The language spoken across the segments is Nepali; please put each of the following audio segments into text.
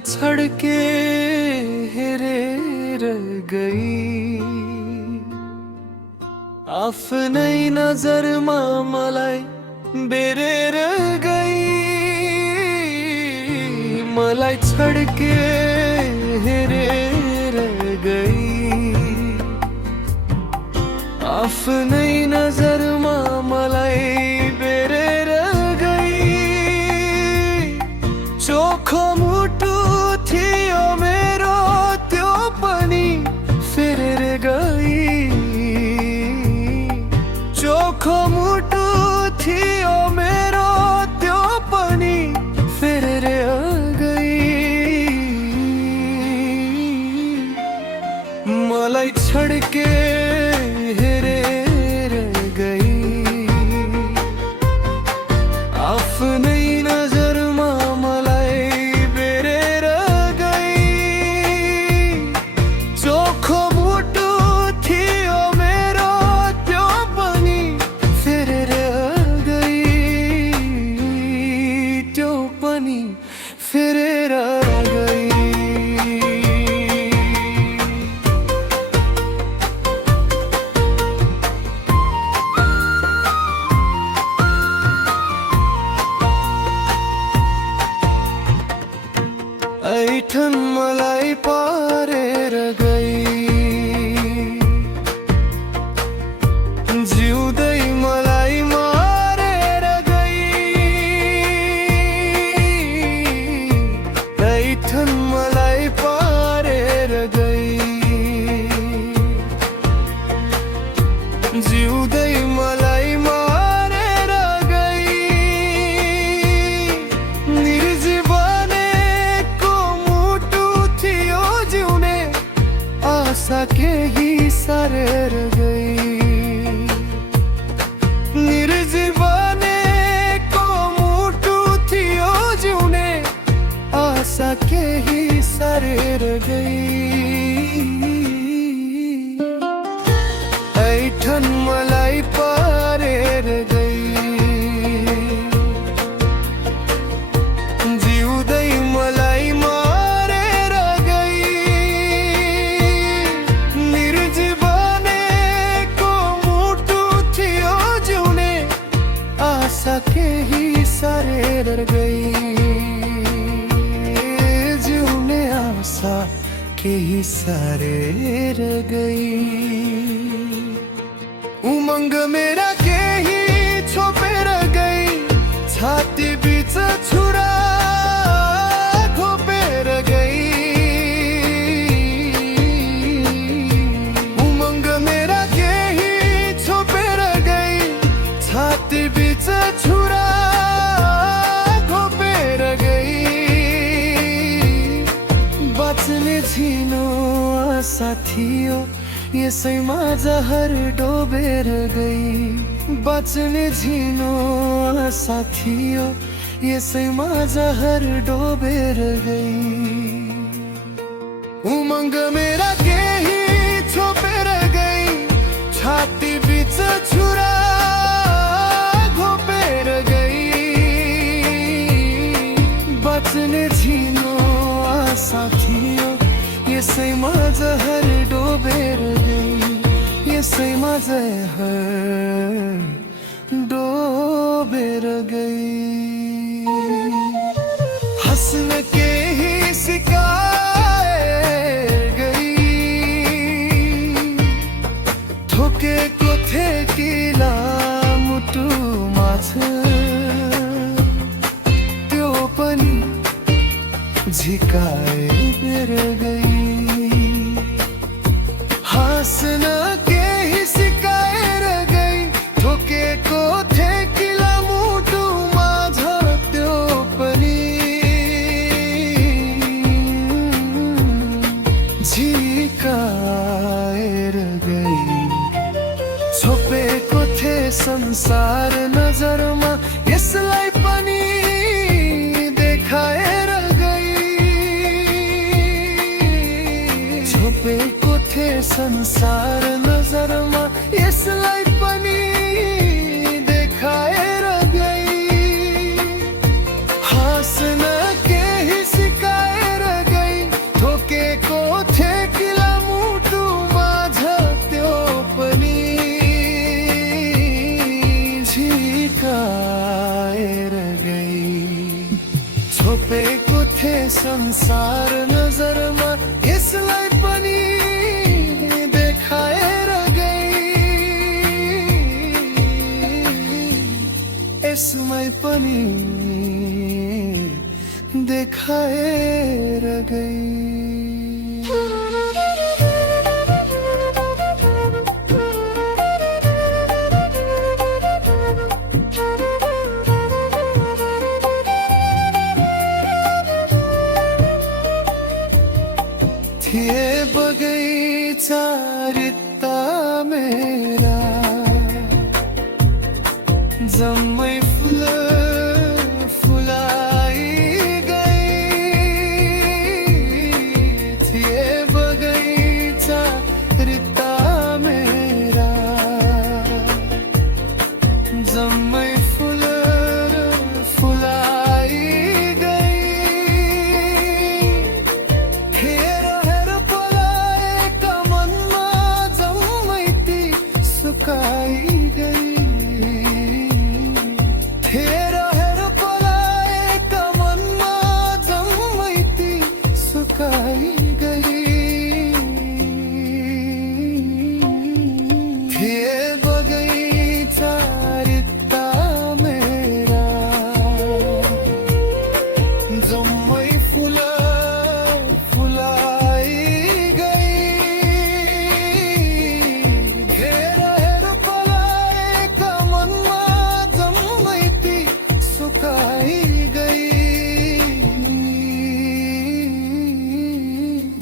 मलाई छड़ के हेरेर गई, आफ्नै नजरमा मलाई बेरेर गई। मलाई छड़ के हेरेर गई, आफ्नै नजरमा मलाई बेरेर गई। चोखो मुटु थियो मेरो त्यो पनि फेरेर गई। चोखो मुटु थियो मेरो त्यो पनि फेरेर गई। मलाई छड़ के हेरेर गई, आफ्नै नजरमा मलाई बेरेर गई। चोखो मुटु थियो मेरो त्यो पनि फेरेर गई, त्यो पनि फेरेर गई। ऐठन मलाई पारेर गई, जिउँदै मलाई मारेर गई। ऐठन मलाई पारेर गई, जिउँदै मलाई मारेर गई। आशा केही सरेर गई, निर्जीवनेको मुटु थियो जिउने आशा केही सरेर गई। ऐठन मलाई पारेर गई, जिउँदै मलाई मारेर गई। आशा केही सरेर गई, जिउने आशा केही सरेर गई। उमंग मेरा केही छोपेर गई, छाती बीच छुरा घोपेर गई। उमंग मेरा केही छोपेर गई, छाती बीच छुरा घोपेर गई। बाँच्ने झिनो आशा थियो, यसैमा जहर डोबेर गई। बाँच्ने झिनो आशा थियो, यसैमा जहर डोबेर गई। उमंग मेरा केही छोपेर गई, छाती बीच छुरा घोपेर गई। बाँच्ने झिनो आशा थियो, यसैमा जहर डोबेर गई। यसैमा जहर डोबेर गई। हँस्न केही सिकाएर गई, ठोकेको ठेकिला मुटुमा छ, त्यो पनि झिकाएर गई। हाँस्न केही सिकाएर गई, ठोकेको ठेकिला मुटुमा छ, त्यो पनि झिकाएर गई। छोपेको थिए संसार नजरमा, यसलाई पनि देखाएर गई। छोपेको थिए संसार नजरमा, यसलाई पनि देखाएर गई। हाँस्न केही सिकाएर संसार नजरमा यसलाई पनि देखाएर गई, यसमै पनि देखाएर गई। थिए बगैँचा रित्ता मेरा, जम्मै फुल फुलाई गई। थिए बगैँचा रित्ता मेरा, जम्मै फुल फुलाई गई। सुकाई गई, तेरा हेर पलाएका मनमा जम्मै ती सुकाई गई। थिए बगैँचा रित्ता मेरा, जम्मै फुल फुलाई गई। सुकाई गई,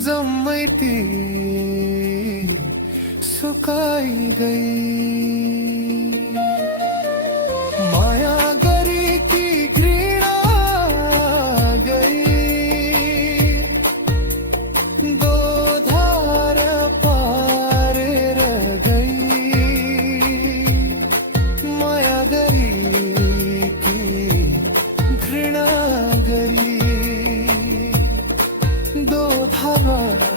जम्मै ती सुकाई गई। माया गरी कि घृणा गई, दो धार पारेर गई। माया गरी घृणा गरी, दो धारा